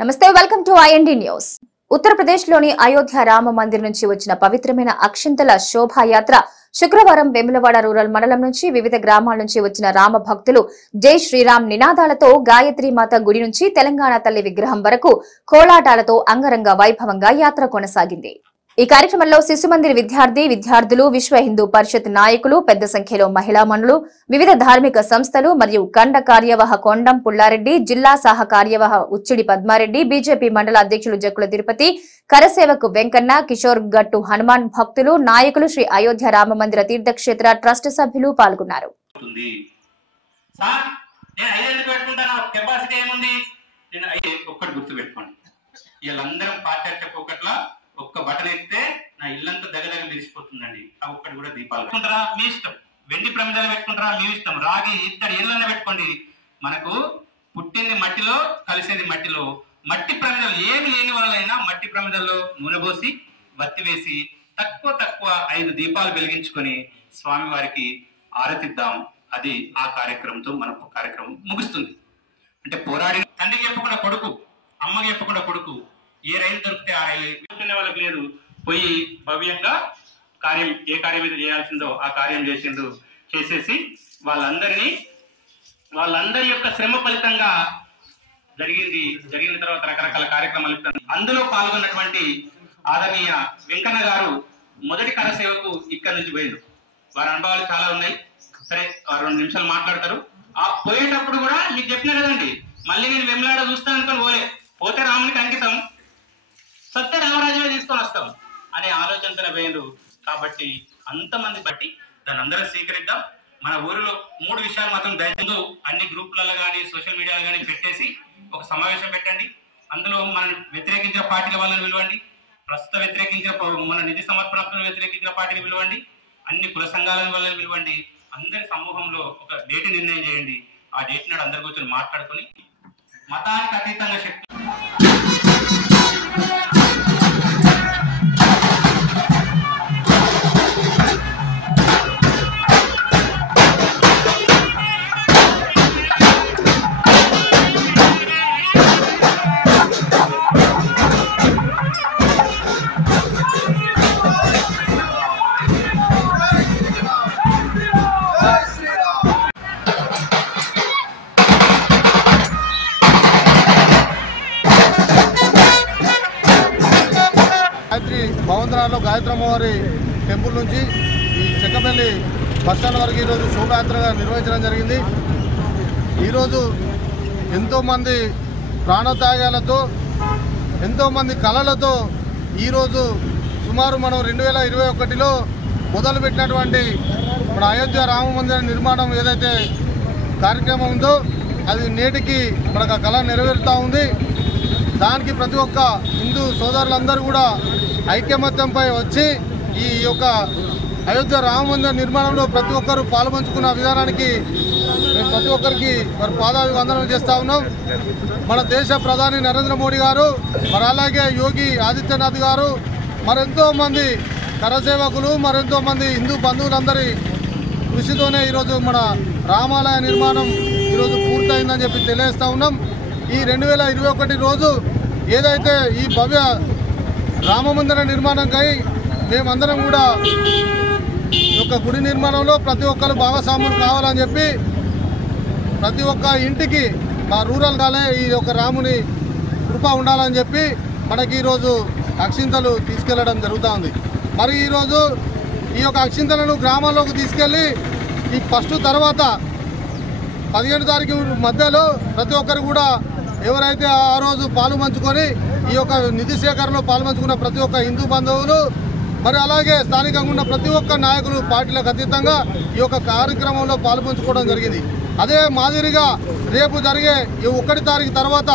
నమస్తే welcome to IND news. ఉత్తరప్రదేశ్లోని అయోధ్య రామ మందిర్ నుంచి వచ్చిన పవిత్రమైన అక్షింతల శోభాయాత్ర శుక్రవారం వేములవాడ రూరల్ మండలం నుంచి వివిధ గ్రామాల నుంచి వచ్చిన రామ భక్తులు జై శ్రీరామ్ నినాదాలతో గాయత్రి మాత గుడి నుంచి తెలంగాణ తల్లి విగ్రహం వరకు కోలాటాలతో అంగరంగ వైభవంగా యాత్ర కొనసాగింది. ఈ కార్యక్రమంలో శిశుమందిర్ విద్యార్థులు, విశ్వ హిందూ పరిషత్ నాయకులు, పెద్ద సంఖ్యలో మహిళా మనులు, వివిధ ధార్మిక సంస్థలు మరియు కండ కార్యవాహ కొండం పుల్లారెడ్డి, జిల్లా సహ కార్యవాహ ఉచ్చిడి పద్మారెడ్డి, బీజేపీ మండల అధ్యక్షులు జక్కుల తిరుపతి, కరసేవకు వెంకన్న, కిషోర్ గట్టు హనుమాన్ భక్తులు, నాయకులు, శ్రీ అయోధ్య రామ మందిర తీర్థక్షేత్ర ట్రస్ట్ సభ్యులు పాల్గొన్నారు. ఒక్క బటన్ ఎత్తే నా ఇల్లంతా దగ్గర మెరిసిపోతుందండి. ఆ ఒక్కటి కూడా దీపాలు పెట్టుకుంటారా మీ ఇష్టం, వెండి ప్రమిదలు పెట్టుకుంటారా మీ ఇష్టం, రాగి ఇత్తడి ఏళ్ళన్నా పెట్టుకోండి. మనకు పుట్టింది మట్టిలో, కలిసేది మట్టిలో. మట్టి ప్రమిదలు ఏమి లేని వాళ్ళైనా మట్టి ప్రమిదల్లో నూనె పోసి వత్తి వేసి తక్కువ 5 దీపాలు వెలిగించుకొని స్వామివారికి ఆరతిద్దాం. అది ఆ కార్యక్రమంతో మన కార్యక్రమం ముగుస్తుంది. అంటే పోరాడి తండ్రికి చెప్పకుండా కొడుకు, అమ్మకి చెప్పకుండా కొడుకు, ఏ రైలు దొరికితే ఆ రైలు వెళ్తున్న వాళ్ళకి లేదు, పోయి భవ్యంగా ఏ కార్యం మీద చేయాల్సిందో ఆ కార్యం చేసేసి వాళ్ళందరి యొక్క శ్రమ ఫలితంగా జరిగిన తర్వాత రకరకాల కార్యక్రమాలు. అందులో పాల్గొన్నటువంటి ఆదరణీయ వెంకన్న గారు మొదటి కరసేవకు ఇక్కడి నుంచి పోయిండు. వారి అనుభవాలు చాలా ఉన్నాయి. సరే 2 నిమిషాలు మాట్లాడతారు. ఆ పోయేటప్పుడు కూడా మీకు చెప్పినా కదండి, మళ్ళీ నేను వెమ్లాడ చూస్తాను అనుకొని పోతే రామునికి అంకితం, సత్య రామరాజ్యమే తీసుకొని వస్తాం అనే ఆలోచనతో వేయరు. కాబట్టి అంతమంది బట్టి దాన్ని అందరం స్వీకరిద్దాం. మన ఊరిలో 3 విషయాలు మాత్రం దయచేసి అన్ని గ్రూపులలో కానీ సోషల్ మీడియాలో కానీ పెట్టేసి ఒక సమావేశం పెట్టండి. అందులో మనం వ్యతిరేకించిన పార్టీల వాళ్ళని పిలవండి, ప్రస్తుత వ్యతిరేకించిన మన నిధి సమర్పణ వ్యతిరేకించిన పార్టీని పిలవండి, అన్ని కుల సంఘాల వాళ్ళని పిలవండి. అందరి సమూహంలో ఒక డేట్ నిర్ణయం చేయండి. ఆ డేట్ నాడు అందరు కూర్చొని మాట్లాడుకొని మతానికి అతీతంగా శక్తి భవంతరాలో గాయత్రి అమ్మవారి టెంపుల్ నుంచి ఈ చెక్కపల్లి బస్టాండ్ వరకు ఈరోజు శోభయాత్రగా నిర్వహించడం జరిగింది. ఈరోజు ఎంతోమంది ప్రాణత్యాగాలతో, ఎంతోమంది కళలతో ఈరోజు సుమారు మనం 2021లో మొదలుపెట్టినటువంటి మన అయోధ్య రామ మందిర నిర్మాణం ఏదైతే కార్యక్రమం ఉందో అది నేటికి మనకు ఆ కళ నెరవేరుతూ ఉంది. దానికి ప్రతి ఒక్క హిందూ సోదరులందరూ కూడా ఐక్యమత్యంపై వచ్చి ఈ యొక్క అయోధ్య రామ మందిర నిర్మాణంలో ప్రతి ఒక్కరూ పాల్పంచుకున్న విధానానికి మేము ప్రతి ఒక్కరికి మరి పాదాభివందనం చేస్తూ ఉన్నాం. మన దేశ ప్రధాని నరేంద్ర మోడీ గారు, మరి అలాగే యోగి ఆదిత్యనాథ్ గారు, మరెంతో మంది కరసేవకులు, మరెంతో మంది హిందూ బంధువులందరి కృషితోనే ఈరోజు మన రామాలయ నిర్మాణం ఈరోజు పూర్తయిందని చెప్పి తెలియజేస్తూ ఉన్నాం. ఈ 2021 రోజు ఏదైతే ఈ భవ్య రామమందిర నిర్మాణంకై మేమందరం కూడా ఈ యొక్క గుడి నిర్మాణంలో ప్రతి ఒక్కరు భాగస్వాములు కావాలని చెప్పి ప్రతి ఒక్క ఇంటికి మా రూరల్ కాలే ఈ యొక్క రాముని కృప ఉండాలని చెప్పి మనకి ఈరోజు అక్షింతలు తీసుకెళ్లడం జరుగుతూ ఉంది. మరి ఈరోజు ఈ యొక్క అక్షింతలను గ్రామాల్లోకి తీసుకెళ్ళి ఈ ఫస్ట్ తర్వాత 15 తారీఖు మధ్యలో ప్రతి ఒక్కరు కూడా ఎవరైతే ఆ రోజు పాలు పంచుకొని ఈ యొక్క నిధి సేకరణలో పాల్పంచుకున్న ప్రతి ఒక్క హిందూ బంధువులు, మరి అలాగే స్థానికంగా ఉన్న ప్రతి ఒక్క నాయకులు పార్టీలకు అతీతంగా ఈ యొక్క కార్యక్రమంలో పాల్పంచుకోవడం జరిగింది. అదే మాదిరిగా రేపు జరిగే ఈ 1 తారీఖు తర్వాత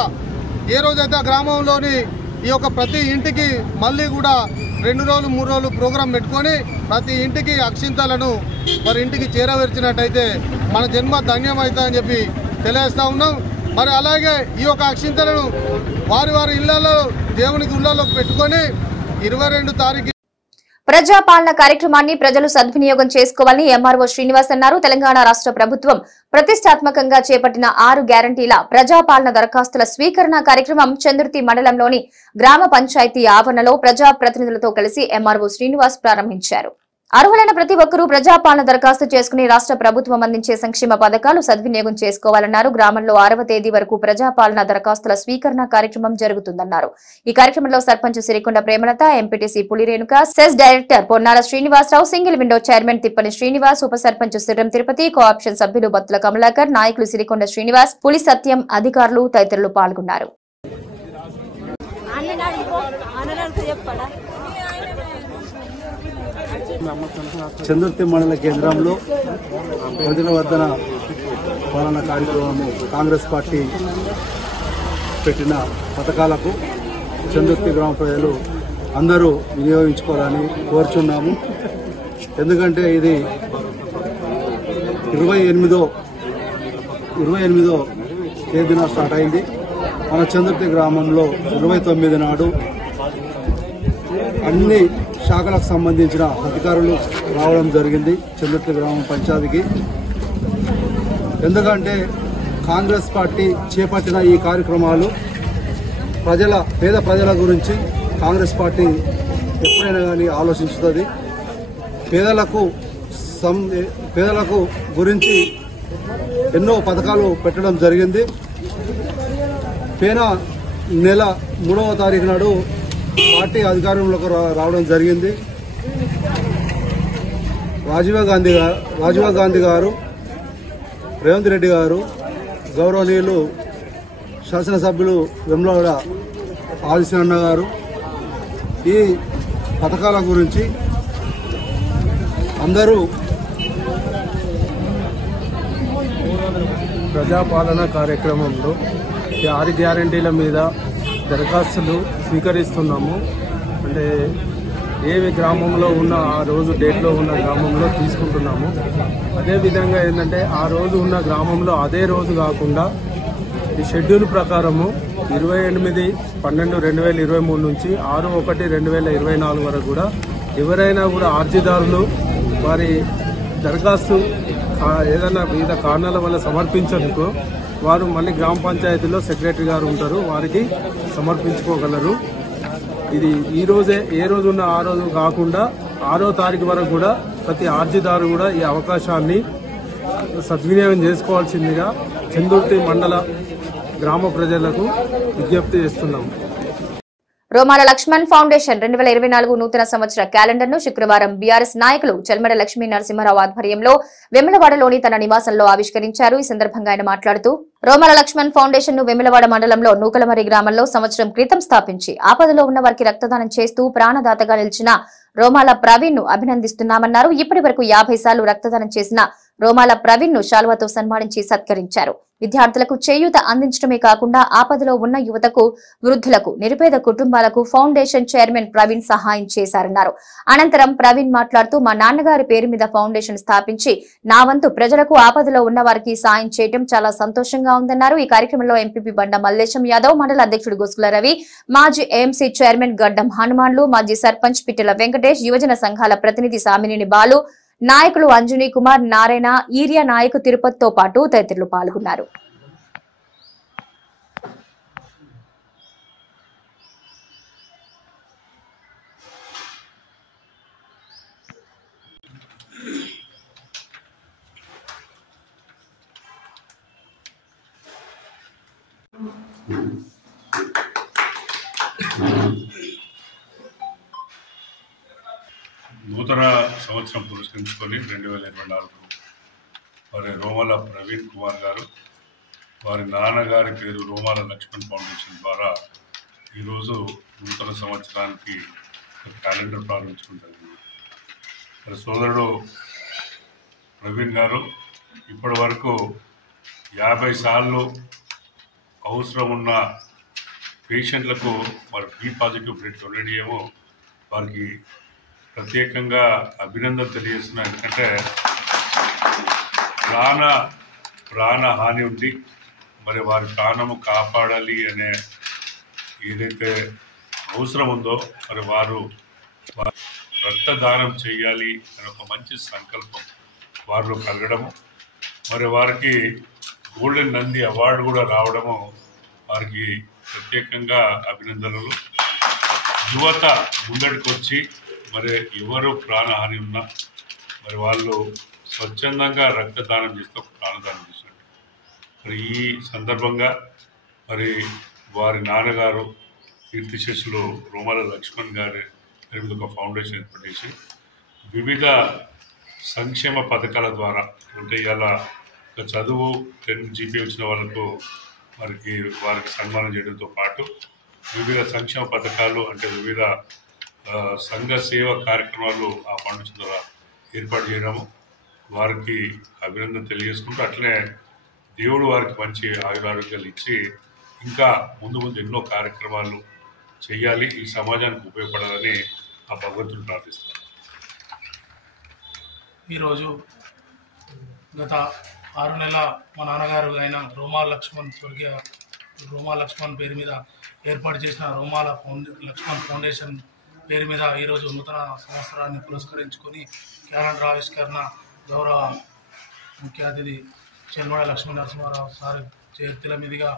ఏ రోజైతే ఆ గ్రామంలోని ఈ యొక్క ప్రతి ఇంటికి మళ్ళీ కూడా 2 రోజులు 3 రోజులు ప్రోగ్రాం పెట్టుకొని ప్రతి ఇంటికి అక్షింతలను మరి ఇంటికి చేరవేర్చినట్టయితే మన జన్మ ధన్యమవుతుందని చెప్పి తెలియజేస్తూ ఉన్నాం. మరి అలాగే ఈ యొక్క అక్షింతలను వారి ఇళ్లలో దేవునికి ఇళ్లలోకి పెట్టుకొని 22 తారీఖు ప్రజాపాలన కార్యక్రమాన్ని ప్రజలు సద్వినియోగం చేసుకోవాలని ఎంఆర్ఓ శ్రీనివాస్ అన్నారు. తెలంగాణ రాష్ట్ర ప్రభుత్వం ప్రతిష్టాత్మకంగా చేపట్టిన 6 గ్యారంటీల ప్రజాపాలన దరఖాస్తుల స్వీకరణ కార్యక్రమం చందుర్తి మండలంలోని గ్రామ పంచాయతీ ఆవరణలో ప్రజాప్రతినిధులతో కలిసి ఎంఆర్ఓ శ్రీనివాస్ ప్రారంభించారు. అర్హులైన ప్రతి ఒక్కరూ ప్రజాపాలన దరఖాస్తు చేసుకుని రాష్ట్ర ప్రభుత్వం అందించే సంక్షేమ పథకాలు సద్వినియోగం చేసుకోవాలన్నారు. గ్రామంలో 6వ తేదీ వరకు ప్రజాపాలన దరఖాస్తుల స్వీకరణ కార్యక్రమం జరుగుతుందన్నారు. ఈ కార్యక్రమంలో sarpanch Sirikonda Premalatha, MPTC Puli Renuka, CESS director Ponnala Srinivasa Rao, single window chairman Tippani Srinivas, ఉప సర్పంచ్ సిర్రం తిరుపతి, కోఆప్షన్ సభ్యులు బత్తుల కమలాకర్, నాయకులు సిరికొండ శ్రీనివాస్, పులి సత్యం, అధికారులు తదితరులు పాల్గొన్నారు. చందుర్తి మండల కేంద్రంలో ప్రజల వద్దన పాలన కార్యక్రమము కాంగ్రెస్ పార్టీ పెట్టిన పథకాలకు చందుర్తి గ్రామ ప్రజలు అందరూ వినియోగించుకోవాలని కోరుచున్నాము. ఎందుకంటే ఇది 28వ తేదీన స్టార్ట్ అయింది. మన చందుర్తి గ్రామంలో 29 నాడు అన్ని శాఖలకు సంబంధించిన అధికారులు రావడం జరిగింది చందుర్తి గ్రామ పంచాయతీకి. ఎందుకంటే కాంగ్రెస్ పార్టీ చేపట్టిన ఈ కార్యక్రమాలు పేద ప్రజల గురించి కాంగ్రెస్ పార్టీ ఎప్పుడైనా కానీ ఆలోచించుతుంది. పేదలకు గురించి ఎన్నో పథకాలు పెట్టడం జరిగింది. పోయిన నెల 3వ తారీఖు నాడు పార్టీ అధికారంలోకి రావడం జరిగింది. రాజీవ్ గాంధీ గారు, రేవంత్ రెడ్డి గారు, గౌరవనీయులు శాసనసభ్యులు వెమ్లవాడ ఆదిశీలన్న గారు ఈ పథకాల గురించి అందరూ ప్రజాపాలన కార్యక్రమంలో 6 గ్యారంటీల మీద దరఖాస్తులు స్వీకరిస్తున్నాము. అంటే ఏ గ్రామంలో ఉన్న ఆ రోజు డేట్లో ఉన్న గ్రామంలో తీసుకుంటున్నాము. అదేవిధంగా ఏంటంటే ఆ రోజు ఉన్న గ్రామంలో అదే రోజు కాకుండా ఈ షెడ్యూల్ ప్రకారము 28/12/2023 నుంచి 6/1/2024 వరకు కూడా ఎవరైనా కూడా అర్జీదారులు వారి దరఖాస్తు ఏదైనా వివిధ కారణాల వల్ల సమర్పించేందుకు వారు మళ్ళీ గ్రామ పంచాయతీలో సెక్రటరీ గారు ఉంటారు, వారికి సమర్పించుకోగలరు. ఇది ఈ రోజే ఏ రోజు ఉన్న ఆ రోజు కాకుండా 6వ తారీఖు వరకు కూడా ప్రతి అర్జీదారు కూడా ఈ అవకాశాన్ని సద్వినియోగం చేసుకోవాల్సిందిగా చందుర్తి మండల గ్రామ ప్రజలకు విజ్ఞప్తి చేస్తున్నాము. రోమాల లక్ష్మణ్ ఫౌండేషన్ 2024 నూతన సంవత్సర క్యాలెండర్ ను శుక్రవారం బీఆర్ఎస్ నాయకులు చల్మడ లక్ష్మీ నరసింహారావు ఆధ్వర్యంలో వెములవాడలోని తన నివాసంలో ఆవిష్కరించారు. ఈ సందర్భంగా ఆయన మాట్లాడుతూ రోమాల లక్ష్మణ్ ఫౌండేషన్ ను వెములవాడ మండలంలో నూకలమరి గ్రామంలో సంవత్సరం క్రితం స్థాపించి ఆపదలో ఉన్న వారికి రక్తదానం చేస్తూ ప్రాణదాతగా నిలిచిన రోమాల ప్రవీణ్ ను అభినందిస్తున్నామన్నారు. ఇప్పటి వరకు 50 సార్లు రక్తదానం చేసిన రోమాల ప్రవీణ్ ను శాలువాతో సన్మానించి సత్కరించారు. విద్యార్థులకు చేయూత అందించడమే కాకుండా ఆపదలో ఉన్న యువతకు, వృద్ధులకు, నిరుపేద కుటుంబాలకు ఫౌండేషన్ చైర్మన్ ప్రవీణ్ సహాయం చేశారన్నారు. అనంతరం ప్రవీణ్ మాట్లాడుతూ మా నాన్నగారి పేరు మీద ఫౌండేషన్ స్థాపించి నా వంతు ప్రజలకు ఆపదలో ఉన్న వారికి సాయం చేయడం చాలా సంతోషంగా ఉందన్నారు. ఈ కార్యక్రమంలో ఎంపీపీ బండ మల్లేశం యాదవ్, మండల అధ్యక్షుడు గొస్కుల రవి, మాజీ ఏఎంసీ చైర్మన్ గడ్డం హనుమాన్లు, మాజీ సర్పంచ్ పిట్టెల వెంకటేష్, యువజన సంఘాల ప్రతినిధి సామినేని బాలు, నాయకులు అంజనీ కుమార్, నారాయణ, ఈరియా నాయకు తిరుపతితో పాటు తదితరులు పాల్గొన్నారు. నూతన సంవత్సరం పురస్కరించుకొని 2024 వారి రోమాల ప్రవీణ్ కుమార్ గారు వారి నాన్నగారి పేరు రోమాల లక్ష్మణ్ ఫౌండేషన్ ద్వారా ఈరోజు నూతన సంవత్సరానికి క్యాలెండర్ ప్రారంభించుకుంటారు. మరి సోదరుడు ప్రవీణ్ గారు ఇప్పటి వరకు 50 సార్లు అవసరం ఉన్న పేషెంట్లకు మరి బి పాజిటివ్ బ్లడ్ డొనేట్ చేయమో వారికి ప్రత్యేకంగా అభినందనలు తెలియజేస్తున్నాను. ఎందుకంటే ప్రాణ హాని ఉంది, మరి వారి ప్రాణము కాపాడాలి అనే ఏదైతే అవసరం ఉందో మరి వారు రక్తదానం చేయాలి అనే ఒక మంచి సంకల్పం వారిలో కలగడము, మరి వారికి గోల్డెన్ నంది అవార్డు కూడా రావడము వారికి ప్రత్యేకంగా అభినందనలు. యువత ముందటికి వచ్చి మరి ఎవరు ప్రాణహాని ఉన్నా మరి వాళ్ళు స్వచ్ఛందంగా రక్తదానం చేస్తే ఒక ప్రాణదానం చేసినట్టు. మరి ఈ సందర్భంగా మరి వారి నాన్నగారు కీర్తిశేషులు రోమాల లక్ష్మణ్ గారి పేరు ఒక ఫౌండేషన్ ఏర్పాటు చేసి వివిధ సంక్షేమ పథకాల ద్వారా, అంటే ఇలా చదువు 10 GPA వచ్చిన వాళ్ళకు వారికి సన్మానం చేయడంతో పాటు వివిధ సంక్షేమ పథకాలు, అంటే వివిధ సంఘ సేవ కార్యక్రమాలు ఆ ఫౌండేషన్ ద్వారా ఏర్పాటు చేయడము వారికి అభినందన తెలియజేసుకుంటూ, అట్లనే దేవుడు వారికి మంచి ఆయురారోగ్యాలు ఇచ్చి ఇంకా ముందు ముందు ఎన్నో కార్యక్రమాలు చేయాలి, ఈ సమాజానికి ఉపయోగపడాలని ఆ భగవంతుడు ప్రార్థిస్తున్నాను. ఈరోజు గత 6 నెలల మా నాన్నగారు అయిన రోమాల లక్ష్మణ్ పేరు మీద ఏర్పాటు చేసిన లక్ష్మణ్ ఫౌండేషన్ పేరు మీద ఈరోజు నూతన సంవత్సరాన్ని పురస్కరించుకొని క్యాలెండర్ ఆవిష్కరణ గౌరవ ముఖ్య అతిథి చెల్మడ లక్ష్మీ నరసింహారావు సార్ చేతుల మీదుగా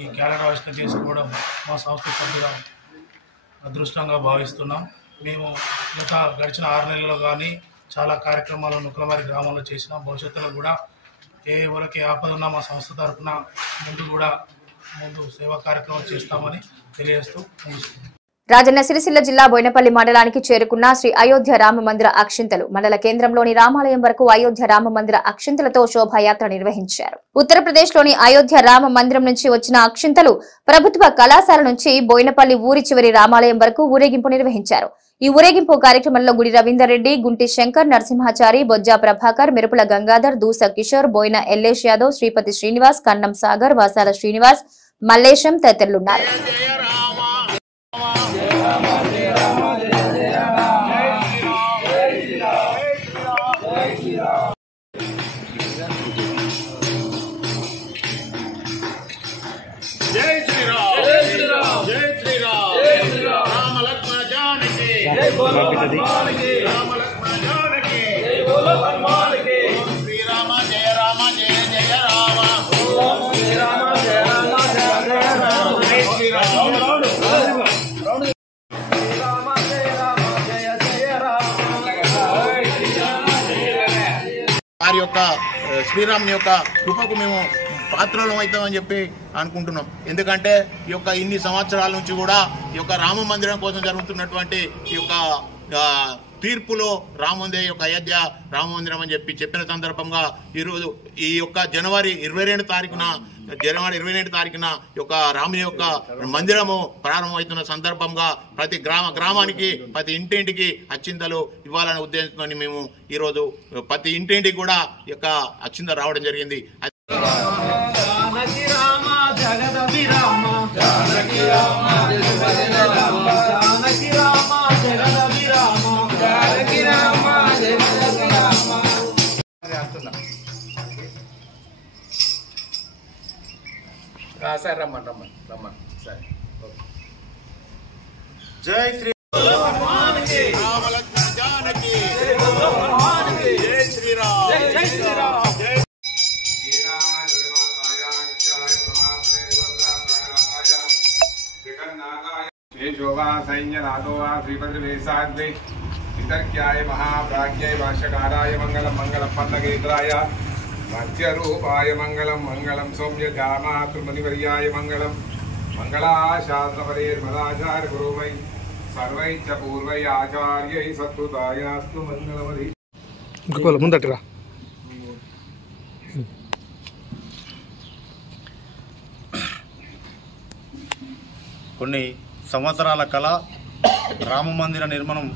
ఈ క్యాలెండర్ ఆవిష్కరణ చేసుకోవడం మా సంస్థ సభ్యుగా అదృష్టంగా భావిస్తున్నాం. మేము గడిచిన 6 నెలల్లో కానీ చాలా కార్యక్రమాలు నుకులమారి గ్రామంలో చేసినాం. భవిష్యత్తులో కూడా ఎవరికి ఆపద ఉన్నా మా సంస్థ తరఫున ముందు సేవా కార్యక్రమాలు చేస్తామని తెలియజేస్తూ ముగిస్తున్నాం. రాజన్న సిరిసిల్ల జిల్లా బోయినపల్లి మండలానికి చేరుకున్న శ్రీ అయోధ్య రామ మందిర అక్షింతలు మండల కేంద్రంలోని రామాలయం వరకు అయోధ్య రామ మందిర అక్షింతలతో శోభాయాత్ర నిర్వహించారు. ఉత్తరప్రదేశ్లోని అయోధ్య రామ మందిరం నుంచి వచ్చిన అక్షింతలు ప్రభుత్వ కళాశాల నుంచి బోయినపల్లి ఊరి చివరి రామాలయం వరకు ఊరేగింపు నిర్వహించారు. ఈ ఊరేగింపు కార్యక్రమంలో గుడి రవీందర్ రెడ్డి, గుంటి శంకర్, నరసింహాచారి, బొజ్జా ప్రభాకర్, మిరుపుల గంగాధర్, దూస కిషోర్, బోయిన ఎల్లేష్ యాదవ్, శ్రీపతి శ్రీనివాస్, కన్నం సాగర్, వాసాల శ్రీనివాస్, మల్లేశం తదితరులున్నారు. వారి యొక్క శ్రీరాముని యొక్క కృపకు మేము పాత్రలం అవుతామని చెప్పి అనుకుంటున్నాం. ఎందుకంటే ఈ యొక్క ఇన్ని సంవత్సరాల నుంచి కూడా ఈ యొక్క రామ మందిరం కోసం జరుగుతున్నటువంటి ఈ యొక్క తీర్పులో రాముందే యొక్క అయోధ్య రామ మందిరం అని చెప్పిన సందర్భంగా ఈరోజు ఈ యొక్క జనవరి 22 తారీఖున యొక్క రాముని యొక్క మందిరము ప్రారంభమవుతున్న సందర్భంగా ప్రతి గ్రామానికి ప్రతి ఇంటింటికి అక్షింతలు ఇవ్వాలనే ఉద్దేశంతో మేము ఈరోజు ప్రతి ఇంటింటికి కూడా ఈ యొక్క అక్షింత రావడం జరిగింది. సార్ రమ్మని సరే. జై శ్రీ రామ లక్ష్మణ జానకి, జై శ్రీరామ్, జై శ్రీరామ్, జై శోభా సైన్యనాథో వా శ్రీపతివేశాగ్ని వితర్క్యాయ మహాప్రాజ్ఞై భాష్యకారాయ మంగళం మంగళం పన్నగేంద్రాయ మధ్యరూపాయ మంగళం మంగళం సౌమ్యజామాతృమణివర్యాయ మంగళం మంగళాశాస్త్రపరేర్మదాచార్య గురువై సర్వైచ పూర్వై ఆచార్యై సత్కృతాయాస్తు మంగళమది. ముందటిరా కొన్ని సంవత్సరాల కళ రామమందిర నిర్మాణం,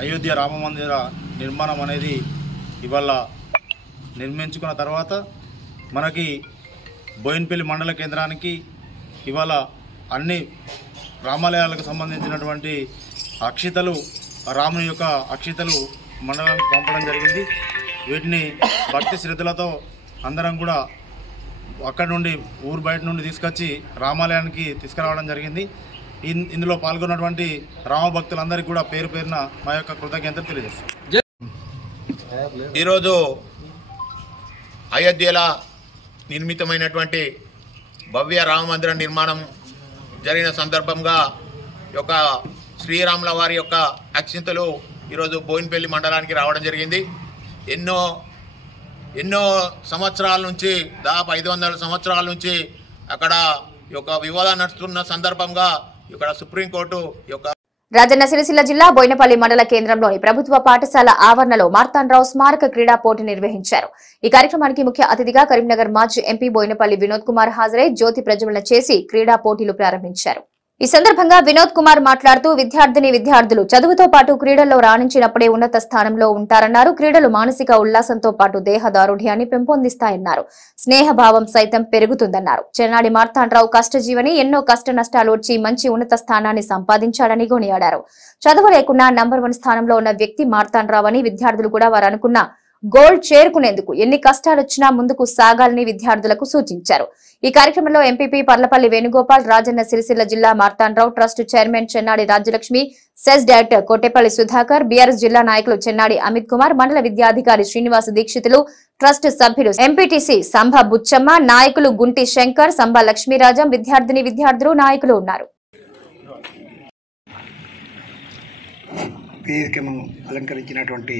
అయోధ్య రామమందిర నిర్మాణం అనేది ఇవాళ నిర్మించుకున్న తర్వాత మనకి బోయినపల్లి మండల కేంద్రానికి ఇవాళ అన్ని రామాలయాలకు సంబంధించినటువంటి అక్షితలు, రాముని యొక్క అక్షితలు మండలానికి పంపడం జరిగింది. వీటిని భక్తి శ్రద్ధలతో అందరం కూడా అక్కడి నుండి ఊరు బయట నుండి తీసుకొచ్చి రామాలయానికి తీసుకురావడం జరిగింది. ఇందులో పాల్గొన్నటువంటి రామభక్తులందరికీ కూడా పేరు పేరున మా యొక్క కృతజ్ఞతలు తెలియజేస్తాం. ఈరోజు అయోధ్యలో నిర్మితమైనటువంటి భవ్య రామ మందిర నిర్మాణం జరిగిన సందర్భంగా యొక్క శ్రీరాముల వారి యొక్క అక్షింతలు ఈరోజు బోయినపల్లి మండలానికి రావడం జరిగింది. ఎన్నో సంవత్సరాల నుంచి దాదాపు 500 సంవత్సరాల నుంచి అక్కడ యొక్క వివాదం నడుస్తున్న సందర్భంగా ఇక్కడ సుప్రీంకోర్టు యొక్క రాజన్న సిరిసిల్ల జిల్లా బోయినపల్లి మండల కేంద్రంలోని ప్రభుత్వ పాఠశాల ఆవరణలో మార్తాండ్రావు స్మారక క్రీడా పోటీ నిర్వహించారు. ఈ కార్యక్రమానికి ముఖ్య అతిథిగా కరీంనగర్ మాజీ ఎంపీ బోయినపల్లి వినోద్ కుమార్ హాజరై జ్యోతి ప్రజ్వలన చేసి క్రీడా పోటీలు ప్రారంభించారు. ఈ సందర్భంగా వినోద్ కుమార్ మాట్లాడుతూ విద్యార్థులు చదువుతో పాటు క్రీడల్లో రాణించినప్పుడే ఉన్నత స్థానంలో ఉంటారన్నారు. క్రీడలు మానసిక ఉల్లాసంతో పాటు దేహ దారుఢ్యాన్ని పెంపొందిస్తాయన్నారు. స్నేహభావం సైతం పెరుగుతుందన్నారు. చెన్నాడి మార్తాండ్రావు కష్టజీవని, ఎన్నో కష్ట నష్టాలు వచ్చి మంచి ఉన్నత స్థానాన్ని సంపాదించాడని కొనియాడారు. చదువు లేకున్నా నంబర్ 1 స్థానంలో ఉన్న వ్యక్తి మార్తాండ్రావు అని, విద్యార్థులు కూడా వారు అనుకున్న గోల్ చేరుకునేందుకు ఎన్ని కష్టాలొచ్చినా ముందుకు సాగాలని విద్యార్థులకు సూచించారు. ఈ కార్యక్రమంలో ఎంపీపీ పర్లపల్లి వేణుగోపాల్, రాజన్న సిరిసిల్ల జిల్లా Marthandrao trust chairman Chennadi Rajyalakshmi, CESS director Kotepalli Sudhakar, BRS జిల్లా నాయకులు చెన్నాడి అమిత్ కుమార్, మండల విద్యాధికారి శ్రీనివాస దీక్షితులు, ట్రస్ట్ సభ్యులు ఎంపీటీసీ సంభ బుచ్చమ్మ, నాయకులు గుంటి శంకర్, సంభ లక్ష్మీరాజం, విద్యార్థులు నాయకులు ఉన్నారు. వేదికను అలంకరించినటువంటి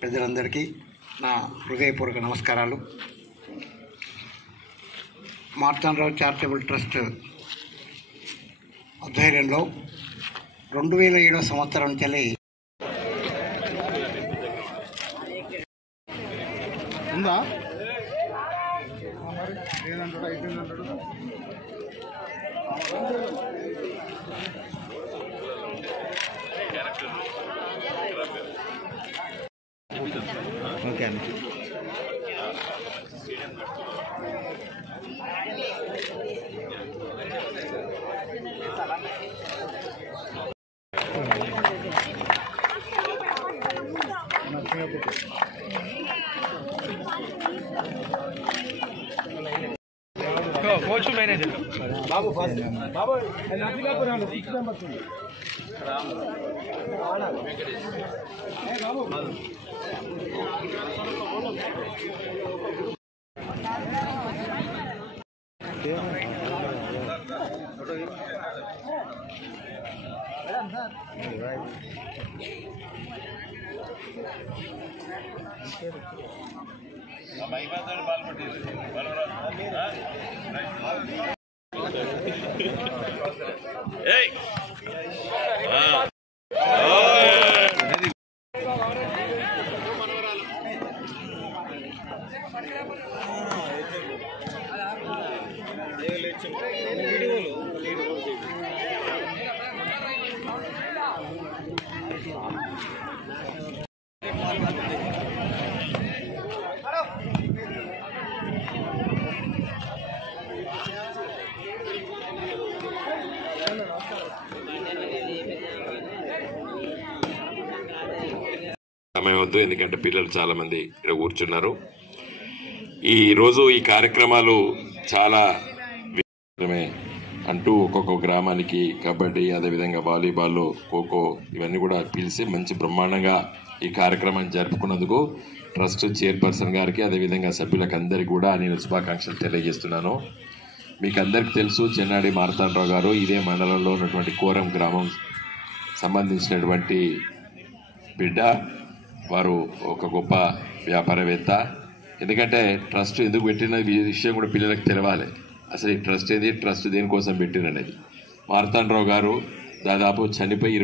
ప్రజలందరికీ నా హృదయపూర్వక నమస్కారాలు. మార్తాండ్రావు చారిటబుల్ ట్రస్ట్ ఆధ్వర్యంలో 2007 సంవత్సరం నుంచి ఉందా ఓకే అండి. కోచ్ మేనేజర్ బాబు ఫస్ట్ బాబు సమయం వద్దు, ఎందుకంటే పిల్లలు చాలా మంది ఇక్కడ కూర్చున్నారు. ఈరోజు ఈ కార్యక్రమాలు చాలా అంటూ ఒక్కొక్క గ్రామానికి కబడ్డీ, అదేవిధంగా వాలీబాల్, ఖోఖో ఇవన్నీ కూడా పిలిచి మంచి బ్రహ్మాండంగా ఈ కార్యక్రమాన్ని జరుపుకున్నందుకు ట్రస్ట్ చైర్పర్సన్ గారికి, అదేవిధంగా సభ్యులకు అందరికీ కూడా నేను శుభాకాంక్షలు తెలియజేస్తున్నాను. మీకు అందరికీ తెలుసు, చెన్నాడి మార్తాండ్రావు గారు ఇదే మండలంలో ఉన్నటువంటి కోరం గ్రామం సంబంధించినటువంటి బిడ్డ. వారు ఒక గొప్ప వ్యాపారవేత్త. ఎందుకంటే ట్రస్ట్ ఎందుకు పెట్టిన విషయం కూడా పిల్లలకు తెలవాలి. అసలు ఈ ట్రస్ట్ ఏది, ట్రస్ట్ దేనికోసం పెట్టిననేది. మార్తాండ్రావు గారు దాదాపు చనిపోయి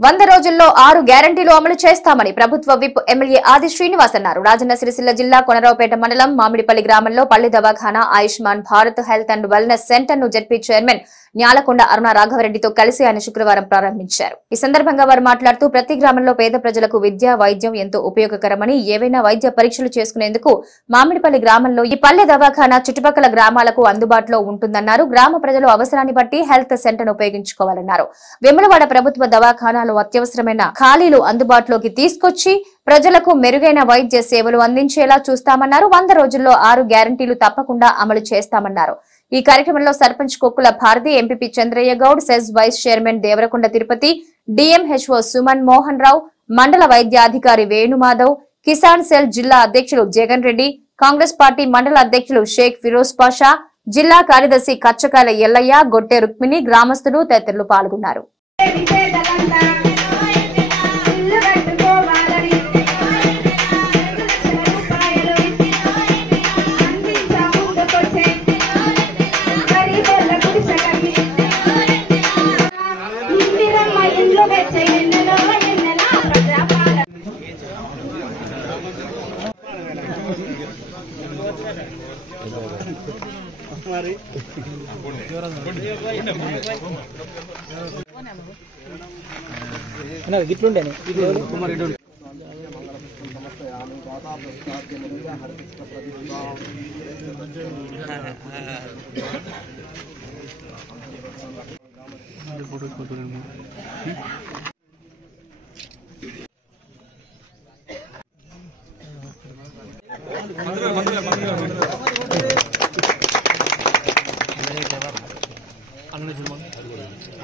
100 రోజుల్లో 6 గ్యారంటీలు అమలు చేస్తామని ప్రభుత్వ విప్ ఎమ్మెల్యే ఆది శ్రీనివాస్ అన్నారు. రాజన్న సిరిసిల్ల జిల్లా కొనరావుపేట మండలం మామిడిపల్లి గ్రామంలో పల్లి దవాఖానా, Ayushman Bharat health and wellness center ను జడ్పీ చైర్మన్ న్యాలకొండ అరుణ రాఘవరెడ్డితో కలిసి ఆయన శుక్రవారం ప్రారంభించారు. ఈ సందర్భంగా వారు మాట్లాడుతూ ప్రతి గ్రామంలో పేద ప్రజలకు విద్య, వైద్యం ఎంతో ఉపయోగకరమని, ఏవైనా వైద్య పరీక్షలు చేసుకునేందుకు మామిడిపల్లి గ్రామంలో ఈ పల్లె దవాఖానా చుట్టుపక్కల గ్రామాలకు అందుబాటులో ఉంటుందన్నారు. గ్రామ ప్రజలు అవసరాన్ని బట్టి హెల్త్ సెంటర్ ను ఉపయోగించుకోవాలన్నారు. వేములవాడ ప్రభుత్వ దవాఖానాలో అత్యవసరమైన ఖాళీలు అందుబాటులోకి తీసుకొచ్చి ప్రజలకు మెరుగైన వైద్య సేవలు అందించేలా చూస్తామన్నారు. 100 రోజుల్లో 6 గ్యారంటీలు తప్పకుండా అమలు చేస్తామన్నారు. ఈ కార్యక్రమంలో sarpanch Kokkula Bharathi, MPP Chandraiah Goud, CESS vice chairman Devarakonda Tirupati, DMHO Suman Mohan Rao, మండల వైద్యాధికారి వేణుమాధవ్, కిసాన్ సెల్ జిల్లా అధ్యక్షులు జగన్ రెడ్డి, కాంగ్రెస్ పార్టీ మండల అధ్యక్షులు షేక్ ఫిరోజ్ పాషా, జిల్లా కార్యదర్శి కచ్చకాల ఎల్లయ్య, గొట్టె రుక్మిణి, గ్రామస్తులు తదితరులు పాల్గొన్నారు.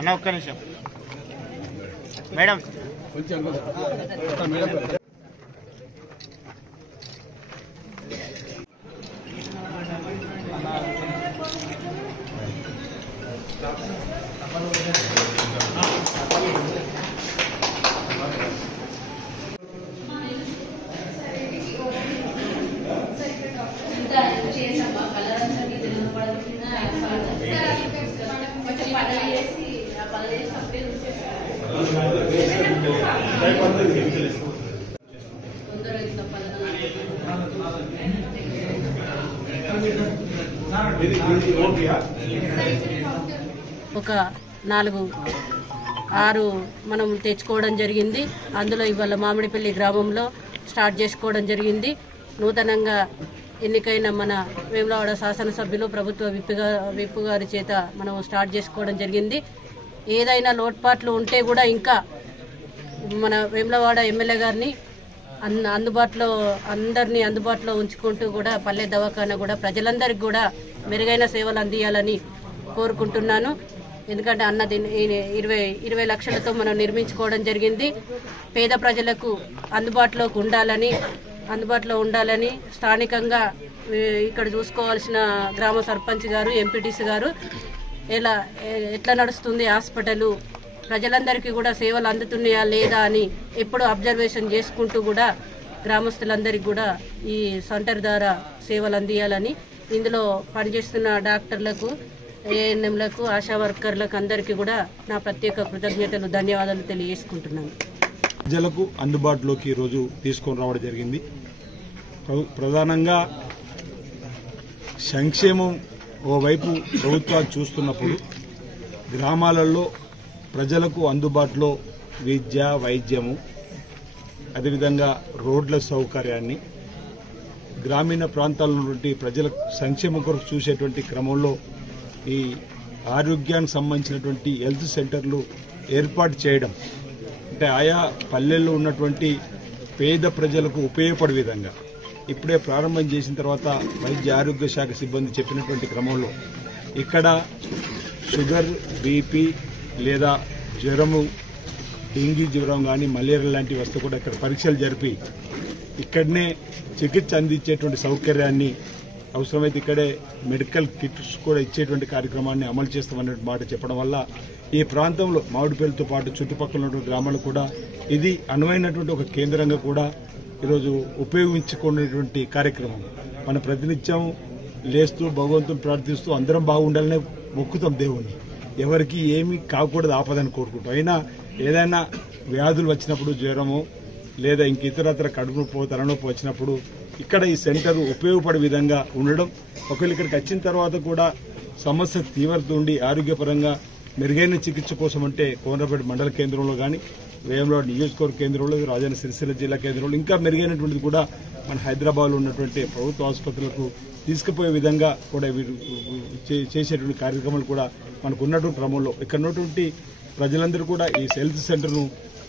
అన్న ఒక్క నిమిషం మేడం ఒక 4-6 మనం తెచ్చుకోవడం జరిగింది. అందులో ఇవాళ మామిడిపల్లి గ్రామంలో స్టార్ట్ చేసుకోవడం జరిగింది. నూతనంగా ఎన్నికైన మన వేములవాడ శాసనసభ్యులు ప్రభుత్వ విప్పు గారి చేత మనం స్టార్ట్ చేసుకోవడం జరిగింది. ఏదైనా లోట్పాట్లు ఉంటే కూడా ఇంకా మన వేములవాడ ఎమ్మెల్యే గారిని అందరినీ అందుబాటులో ఉంచుకుంటూ కూడా పల్లె దవాఖానా కూడా ప్రజలందరికీ కూడా మెరుగైన సేవలు అందియాలని కోరుకుంటున్నాను. ఎందుకంటే అన్న 20 లక్షలతో మనం నిర్మించుకోవడం జరిగింది. పేద ప్రజలకు అందుబాటులో ఉండాలని స్థానికంగా ఇక్కడ చూసుకోవాల్సిన గ్రామ సర్పంచ్ గారు, ఎంపీటీసీ గారు ఎట్లా నడుస్తుంది హాస్పిటల్, ప్రజలందరికీ కూడా సేవలు అందుతున్నాయా లేదా అని ఎప్పుడు అబ్జర్వేషన్ చేసుకుంటూ కూడా గ్రామస్తులందరికీ కూడా ఈ సెంటర్ ద్వారా సేవలు అందియాలని, ఇందులో పనిచేస్తున్న డాక్టర్లకు, ఏఎన్ఎంలకు, ఆశా వర్కర్లకు అందరికీ కూడా నా ప్రత్యేక కృతజ్ఞతలు, ధన్యవాదాలు తెలియజేసుకుంటున్నాను. ప్రజలకు అందుబాటులోకి ఈరోజు తీసుకొని రావడం జరిగింది. ప్రధానంగా సంక్షేమం ఓవైపు ప్రభుత్వాలు చూస్తున్నప్పుడు గ్రామాలలో ప్రజలకు అందుబాటులో విద్య, వైద్యము, అదేవిధంగా రోడ్ల సౌకర్యాన్ని గ్రామీణ ప్రాంతాల నుండి ప్రజల సంక్షేమం కొరకు చూసేటువంటి క్రమంలో ఈ ఆరోగ్యానికి సంబంధించినటువంటి హెల్త్ సెంటర్లు ఏర్పాటు చేయడం, అంటే ఆయా పల్లెల్లో ఉన్నటువంటి పేద ప్రజలకు ఉపయోగపడే విధంగా ఇప్పుడే ప్రారంభం చేసిన తర్వాత వైద్య ఆరోగ్య శాఖ సిబ్బంది చెప్పినటువంటి క్రమంలో ఇక్కడ షుగర్, బీపీ లేదా జ్వరము, డెంగ్యూ జ్వరం కానీ మలేరియా లాంటివి వస్తే కూడా ఇక్కడ పరీక్షలు జరిపి ఇక్కడనే చికిత్స అందించేటువంటి సౌకర్యాన్ని, అవసరమైతే ఇక్కడే మెడికల్ కిట్స్ కూడా ఇచ్చేటువంటి కార్యక్రమాన్ని అమలు చేస్తామనే మాట చెప్పడం వల్ల ఈ ప్రాంతంలో మామిడిపల్లితో పాటు చుట్టుపక్కల ఉన్నటువంటి గ్రామాలు కూడా ఇది అనువైనటువంటి ఒక కేంద్రంగా కూడా ఈరోజు ఉపయోగించుకునేటువంటి కార్యక్రమం. మన ప్రతినిత్యం లేస్తూ భగవంతుని ప్రార్థిస్తూ అందరం బాగుండాలనే మొక్కుతాం దేవుణ్ణి. ఎవరికి ఏమీ కాకూడదు ఆపదని కోరుకుంటాం. అయినా ఏదైనా వ్యాధులు వచ్చినప్పుడు, జ్వరము లేదా ఇంక ఇతరత్ర కడుపు నొప్పి, తలనొప్పి వచ్చినప్పుడు ఇక్కడ ఈ సెంటర్ ఉపయోగపడే విధంగా ఉండడం, ఒకవేళ ఇక్కడికి వచ్చిన తర్వాత కూడా సమస్య తీవ్రత ఉండి ఆరోగ్యపరంగా మెరుగైన చికిత్స కోసం అంటే కోనరాపేట మండల కేంద్రంలో కానీ, వేములవాడ నియోజకవర్గ కేంద్రంలో, రాజన్న సిరిసిల్ల జిల్లా కేంద్రంలో ఇంకా మెరుగైనటువంటిది కూడా మన హైదరాబాద్లో ఉన్నటువంటి ప్రభుత్వ ఆసుపత్రులకు తీసుకుపోయే విధంగా కూడా వీరు చేసేటువంటి కార్యక్రమాలు కూడా మనకు ఉన్నటువంటి క్రమంలో ఇక్కడ ఉన్నటువంటి ప్రజలందరూ కూడా ఈ హెల్త్ సెంటర్ను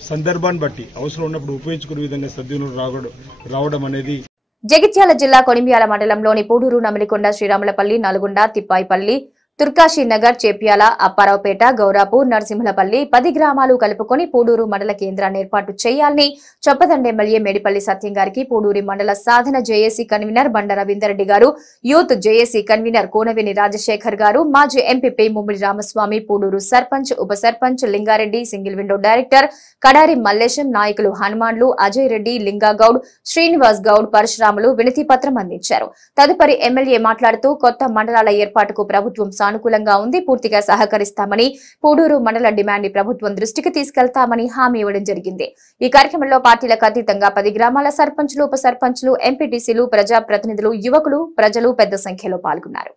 సందర్భాన్ని బట్టి అవసరం ఉన్నప్పుడు ఉపయోగించుకునే విధంగా సద్వినియోగం రావడం అనేది జగిత్యాల జిల్లా కొడిమ్యాల మండలంలోని పూడూరు, నమిలికొండ, శ్రీరాములపల్లి, నల్గొండ, తిప్పాయిపల్లి, తుర్కాశీ నగర్, చేప్యాల, అప్పారావుపేట, గౌరాపూర్, నరసింహలపల్లి 10 గ్రామాలు కలుపుకొని పూడూరు మండల కేంద్రాన్ని ఏర్పాటు చేయాలని చొప్పదండ ఎమ్మెల్యే మేడిపల్లి సత్యం గారికి పూడూరు మండల సాధన జేఏసీ కన్వీనర్ బండ రవీందర్రెడ్డి గారు, యూత్ జేఏసీ కన్వీనర్ కోనవేని రాజశేఖర్ గారు, మాజీ ఎంపీపీ ముమ్మిడి రామస్వామి, పూడూరు సర్పంచ్, ఉప sarpanch Lingareddy, single window director Kadari Mallesham, నాయకులు హనుమాన్లు, అజయ్ రెడ్డి, లింగాగౌడ్, శ్రీనివాస్ గౌడ్, పరశురాములు వినతి పత్రం అందించారు. తదుపరి ఎమ్మెల్యే మాట్లాడుతూ కొత్త మండలాల ఏర్పాటుకు ప్రభుత్వం సానుకూలంగా ఉంది, పూర్తిగా సహకరిస్తామని, పూడూరు మండల డిమాండ్ ప్రభుత్వం దృష్టికి తీసుకెళ్తామని హామీ ఇవ్వడం జరిగింది. ఈ కార్యక్రమంలో పార్టీలకు అతీతంగా 10 గ్రామాల సర్పంచులు, ఉప సర్పంచులు, ఎంపీటీసీలు, ప్రజాప్రతినిధులు, యువకులు, ప్రజలు పెద్ద సంఖ్యలో పాల్గొన్నారు.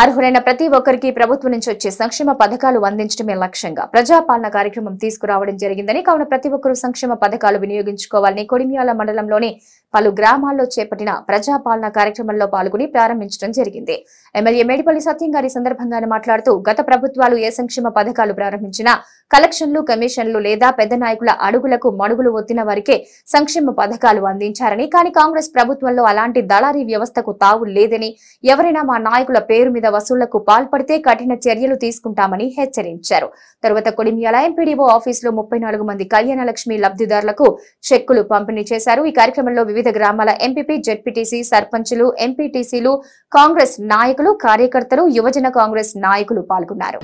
అర్హులైన ప్రతి ఒక్కరికి ప్రభుత్వం నుంచి వచ్చే సంక్షేమ పథకాలు అందించడమే లక్ష్యంగా ప్రజాపాలన కార్యక్రమం తీసుకురావడం జరిగిందని, కావున ప్రతి ఒక్కరూ సంక్షేమ పథకాలు వినియోగించుకోవాలని కొడిమ్యాల మండలంలోని పలు గ్రామాల్లో చేపట్టిన ప్రజాపాలన కార్యక్రమంలో పాల్గొని ప్రారంభించడం జరిగింది. ఎమ్మెల్యే మేడిపల్లి సత్యం గారి సందర్భంగా మాట్లాడుతూ గత ప్రభుత్వాలు ఏ సంక్షేమ పథకాలు ప్రారంభించినా కలెక్షన్లు, కమిషన్లు లేదా పెద్ద నాయకుల అడుగులకు మడుగులు ఒత్తిన వారికే సంక్షేమ పథకాలు అందించారని, కానీ కాంగ్రెస్ ప్రభుత్వంలో అలాంటి దళారీ వ్యవస్థకు తావు లేదని, ఎవరైనా మా నాయకుల పేరు మీద వసూళ్లకు పాల్పడితే కఠిన చర్యలు తీసుకుంటామని హెచ్చరించారు. తరువాత కొడిమ్యాల ఎంపీడీఓ ఆఫీసులో 34 మంది కళ్యాణ లక్ష్మి లబ్ధిదారులకు చెక్కులు పంపిణీ చేశారు. ఈ కార్యక్రమంలో వివిధ గ్రామాల ఎంపీపీ, జెడ్పీటీసీ, సర్పంచులు, ఎంపీటీసీలు, కాంగ్రెస్ నాయకులు, కార్యకర్తలు, యువజన కాంగ్రెస్ నాయకులు పాల్గొన్నారు.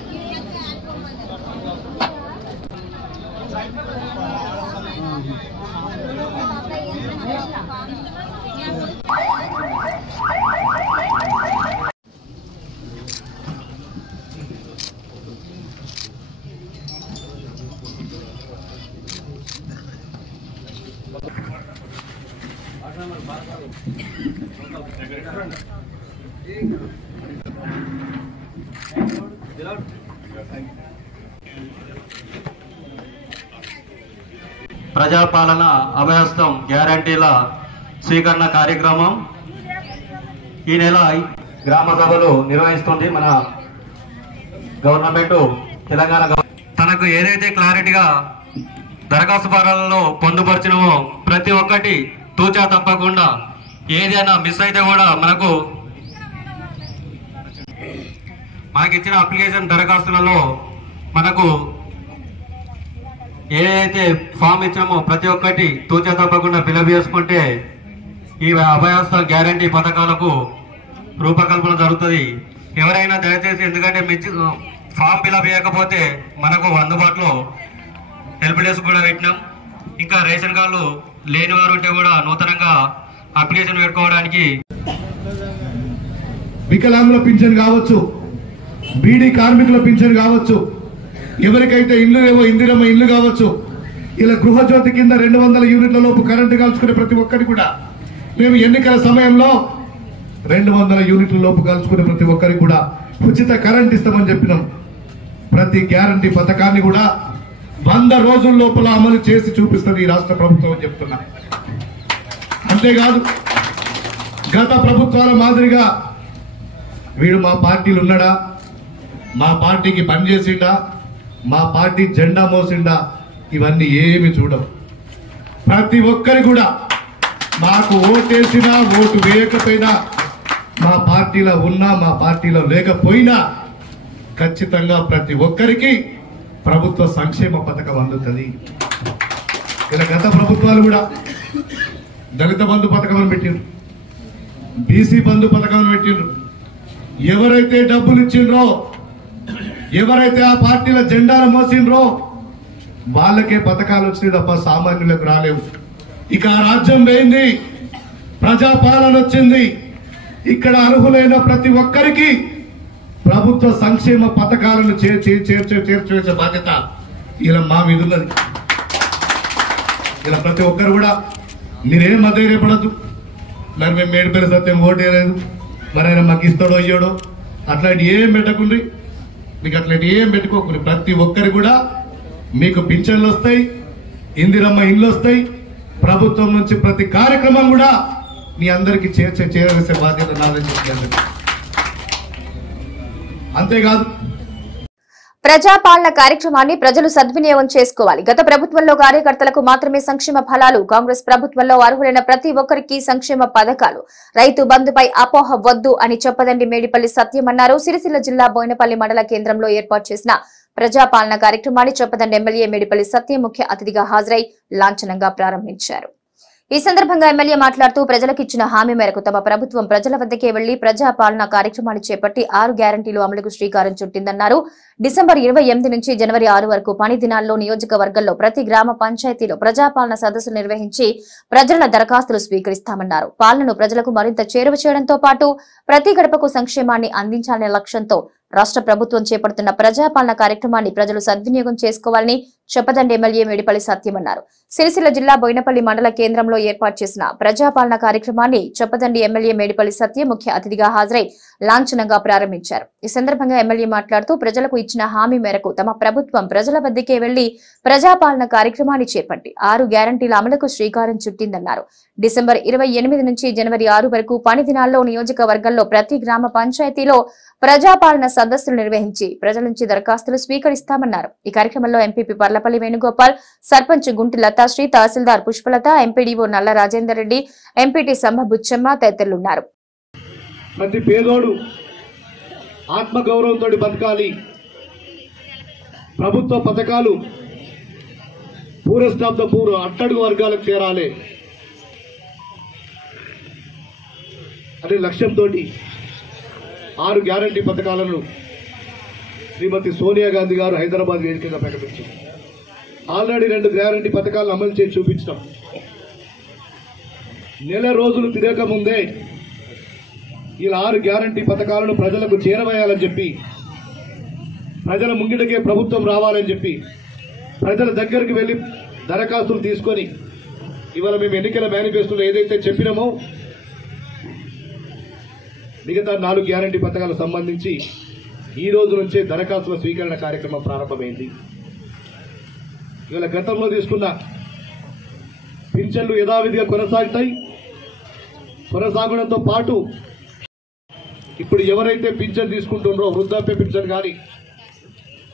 ప్రజాపాలన అభయహస్తం గ్యారంటీల స్వీకరణ కార్యక్రమం ఈ నెల గ్రామ సభలు నిర్వహిస్తుంది. మన గవర్నమెంట్, తెలంగాణ తనకు ఏదైతే క్లారిటీగా దరఖాస్తు పత్రాలలో పొందుపరిచినమో ప్రతి ఒక్కటి తూచా తప్పకుండా, ఏదైనా మిస్ అయితే కూడా మనకు ఇచ్చిన అప్లికేషన్ దరఖాస్తులలో మనకు ఏదైతే ఫామ్ ఇచ్చామో ప్రతి ఒక్కటి తూచా తప్పకుండా ఫిలప్ చేసుకుంటే ఈ అభయహస్త గ్యారంటీ పథకాలకు రూపకల్పన జరుగుతుంది. ఎవరైనా దయచేసి, ఎందుకంటే ఫామ్ ఫిలప్ చేయకపోతే మనకు అందుబాటులో హెల్ప్ డెస్క్ కూడా పెట్టినాం. ఇంకా రేషన్ కార్డులు లేని వారు ఉంటే కూడా నూతనంగా అప్లికేషన్ పెట్టుకోవడానికి వికలాంగుల పింఛన్ కావచ్చు, బీడీ కార్మికుల పింఛన్ కావచ్చు, ఎవరికైతే ఇల్లు లేవో ఇందిరమ్మ ఇల్లు కావచ్చు, ఇలా గృహజ్యోతి కింద 200 యూనిట్ల లోపు కరెంటు కాల్చుకునే ప్రతి ఒక్కరికి కూడా మేము ఎన్నికల సమయంలో 200 యూనిట్ల లోపు కాల్చుకునే ప్రతి ఒక్కరికి కూడా ఉచిత కరెంట్ ఇస్తామని చెప్పినాం. ప్రతి గ్యారంటీ పథకాన్ని కూడా 100 రోజుల లోపల అమలు చేసి చూపిస్తుంది ఈ రాష్ట్ర ప్రభుత్వం అని చెప్తున్నా. అంతేకాదు, గత ప్రభుత్వాల మాదిరిగా వీడు మా పార్టీలు ఉన్నాడా, మా పార్టీకి పనిచేసిండా, మా పార్టీ జెండా మోసిండా, ఇవన్నీ ఏమి చూడవు. ప్రతి ఒక్కరి కూడా మాకు ఓటేసినా ఓటు వేయకపోయినా, మా పార్టీలో ఉన్నా మా పార్టీలో లేకపోయినా ఖచ్చితంగా ప్రతి ఒక్కరికి ప్రభుత్వ సంక్షేమ పథకం అందుతుంది. ఇలా గత ప్రభుత్వాలు కూడా దళిత బంధు పథకం అని పెట్టిండ్రు, బీసీ బంధు పథకం అని పెట్టిండ్రు. ఎవరైతే డబ్బులు ఇచ్చిండ్రో, ఎవరైతే ఆ పార్టీల జెండాలు మోసిండ్రో వాళ్ళకే పథకాలు వచ్చినాయి తప్ప సామాన్యులకు రాలేవు. ఇక ఆ రాజ్యం పోయింది, ప్రజాపాలన వచ్చింది. ఇక్కడ అర్హులైన ప్రతి ఒక్కరికి ప్రభుత్వ సంక్షేమ పథకాలను చేర్చే బాధ్యత ఇలా మా మీద ఉన్నది. ఇలా ప్రతి ఒక్కరు కూడా మీరేం అధైర్యపడద్దు. మరి మేము మేడిపల్లి సత్యం ఓటేయలేదు, మరి ఆయన మాకు ఇస్తాడో అయ్యాడో అట్లాంటి ఏం పెట్టకుండ్రి. మీకు అట్లాంటి ఏం పెట్టుకోకుండా ప్రతి ఒక్కరు కూడా మీకు పింఛన్లు వస్తాయి, ఇందిరమ్మ ఇండ్లు వస్తాయి. ప్రభుత్వం నుంచి ప్రతి కార్యక్రమం కూడా మీ అందరికీ చేరవేసే బాధ్యత నాదని చెప్పి. అంతేకాదు ప్రజాపాలన కార్యక్రమాన్ని ప్రజలు సద్వినియోగం చేసుకోవాలి. గత ప్రభుత్వంలో కార్యకర్తలకు మాత్రమే సంక్షేమ ఫలాలు, కాంగ్రెస్ ప్రభుత్వంలో అర్హులైన ప్రతి ఒక్కరికి సంక్షేమ పథకాలు. రైతు బంధుపై అపోహ వద్దు అని చెప్పదండి మేడిపల్లి సత్యం అన్నారు. సిరిసిల్ల జిల్లా బోయినపల్లి మండల కేంద్రంలో ఏర్పాటు చేసిన ప్రజాపాలన కార్యక్రమాన్ని చెప్పదండి ఎమ్మెల్యే మేడిపల్లి సత్యం ముఖ్య అతిథిగా హాజరై లాంఛనంగా ప్రారంభించారు. ఈ సందర్భంగా ఎమ్మెల్యే మాట్లాడుతూ ప్రజలకు ఇచ్చిన హామీ మేరకు తమ ప్రభుత్వం ప్రజల వద్దకే వెళ్లి ప్రజాపాలన కార్యక్రమాన్ని చేపట్టి 6 గ్యారంటీలు అమలుకు శ్రీకారం చుట్టిందన్నారు. డిసెంబర్ 28 నుంచి జనవరి 6 వరకు పని దినాల్లో నియోజకవర్గంలో ప్రతి గ్రామ పంచాయతీలో ప్రజాపాలన సదస్సులు నిర్వహించి ప్రజల దరఖాస్తులు స్వీకరిస్తామన్నారు. పాలనను ప్రజలకు మరింత చేరువ చేయడంతో పాటు ప్రతి గడపకు సంక్షేమాన్ని అందించాలనే లక్ష్యంతో రాష్ట్ర ప్రభుత్వం చేపడుతున్న ప్రజాపాలన కార్యక్రమాన్ని ప్రజలు సద్వినియోగం చేసుకోవాలని చెప్పదండి ఎమ్మెల్యే మేడిపల్లి సత్యం అన్నారు. సిరిసిల్ల జిల్లా బోయినపల్లి మండల కేంద్రంలో ఏర్పాటు చేసిన ప్రజాపాలన కార్యక్రమాన్ని చెప్పదండి ఎమ్మెల్యే మేడిపల్లి సత్యం ముఖ్య అతిథిగా హాజరై లాంఛనంగా ప్రారంభించారు. ఈ సందర్భంగా ఎమ్మెల్యే మాట్లాడుతూ ప్రజలకు ఇచ్చిన హామీ మేరకు తమ ప్రభుత్వం ప్రజల వద్దకే వెళ్లి ప్రజాపాలన కార్యక్రమాన్ని చేపట్టి 6 గ్యారంటీల అమలుకు శ్రీకారం చుట్టిందన్నారు. డిసెంబర్ 28 నుంచి జనవరి 6 వరకు పని దినాల్లో నియోజకవర్గంలో ప్రతి గ్రామ పంచాయతీలో ప్రజాపాలన సదస్సులు నిర్వహించి ప్రజల నుంచి దరఖాస్తులు స్వీకరిస్తామన్నారు. ఈ కార్యక్రమంలో ఎంపీపీ పర్లపల్లి వేణుగోపాల్, సర్పంచ్ గుంటి లతాశ్రీ, తహసీల్దార్ పుష్పలత, ఎంపీడీఓ నల్ల రాజేందర్ రెడ్డి, ఎంపీటీ సంభ బుచ్చమ్మ తదితరులున్నారు. ప్రతి పేదోడు ఆత్మగౌరవంతో బతకాలి. ప్రభుత్వ పథకాలు పూరెస్ట్ ఆఫ్ ద పూర్ అట్టడుగు వర్గాలకు చేరాలి అనే లక్ష్యంతో 6 గ్యారంటీ పథకాలను శ్రీమతి సోనియా గాంధీ గారు హైదరాబాద్ వేదికగా ప్రకటించారు. ఆల్రెడీ 2 గ్యారంటీ పథకాలను అమలు చేసి చూపించడం. నెల రోజులు తిరగక ముందే ఇలా 6 గ్యారంటీ పథకాలను ప్రజలకు చేరవేయాలని చెప్పి, ప్రజల ముంగిటకే ప్రభుత్వం రావాలని చెప్పి, ప్రజల దగ్గరికి వెళ్ళి దరఖాస్తులు తీసుకొని ఇవాళ మేము ఎన్నికల మేనిఫెస్టోలో ఏదైతే చెప్పినామో మిగతా 4 గ్యారంటీ పథకాలకు సంబంధించి ఈ రోజు నుంచే దరఖాస్తుల స్వీకరణ కార్యక్రమం ప్రారంభమైంది. ఇవాళ గతంలో తీసుకున్న పింఛన్లు యథావిధిగా కొనసాగుతాయి. కొనసాగడంతో పాటు ఇప్పుడు ఎవరైతే పింఛన్ తీసుకుంటున్నారో వృద్ధాప్య పింఛన్ కానీ,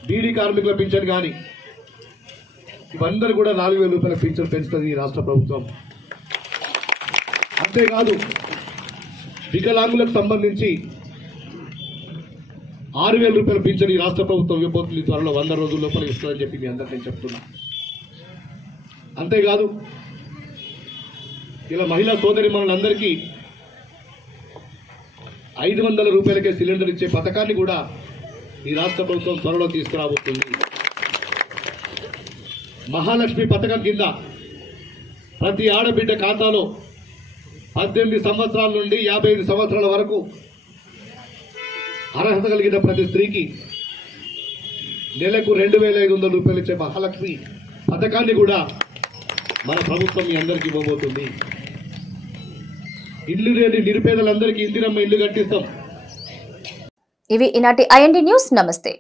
బీడీ కార్మికుల పింఛన్ కానీ, ఇవందరూ కూడా 4,000 రూపాయల పింఛన్ పెంచుతుంది ఈ రాష్ట్ర ప్రభుత్వం. అంతేకాదు వికలాంగులకు సంబంధించి 6,000 రూపాయల పింఛన్ ఈ రాష్ట్ర ప్రభుత్వం ఇవ్వబోతుంది. త్వరలో 100 రోజుల లోపల ఇస్తుందని చెప్పి మీ అందరికీ నేను చెప్తున్నా. అంతేకాదు ఇలా మహిళా సోదరి మనందరికీ 500 రూపాయలకే సిలిండర్ ఇచ్చే పథకాన్ని కూడా ఈ రాష్ట్ర ప్రభుత్వం త్వరలో తీసుకురాబోతుంది. మహాలక్ష్మి పథకం కింద ప్రతి ఆడబిడ్డ ఖాతాలో 18 సంవత్సరాల నుండి 55 సంవత్సరాల వరకు అర్హత కలిగిన ప్రతి స్త్రీకి నెలకు 2,500 రూపాయలు ఇచ్చే మహాలక్ష్మి పథకాన్ని కూడా మన ప్రభుత్వం మీ అందరికీ ఇవ్వబోతుంది. ఇల్లు లేని నిరుపేదలందరికీ ఇందిరమ్మ ఇల్లు కట్టిస్తాం. ఇవి ఈనాటి ఐఎన్డి న్యూస్. నమస్తే.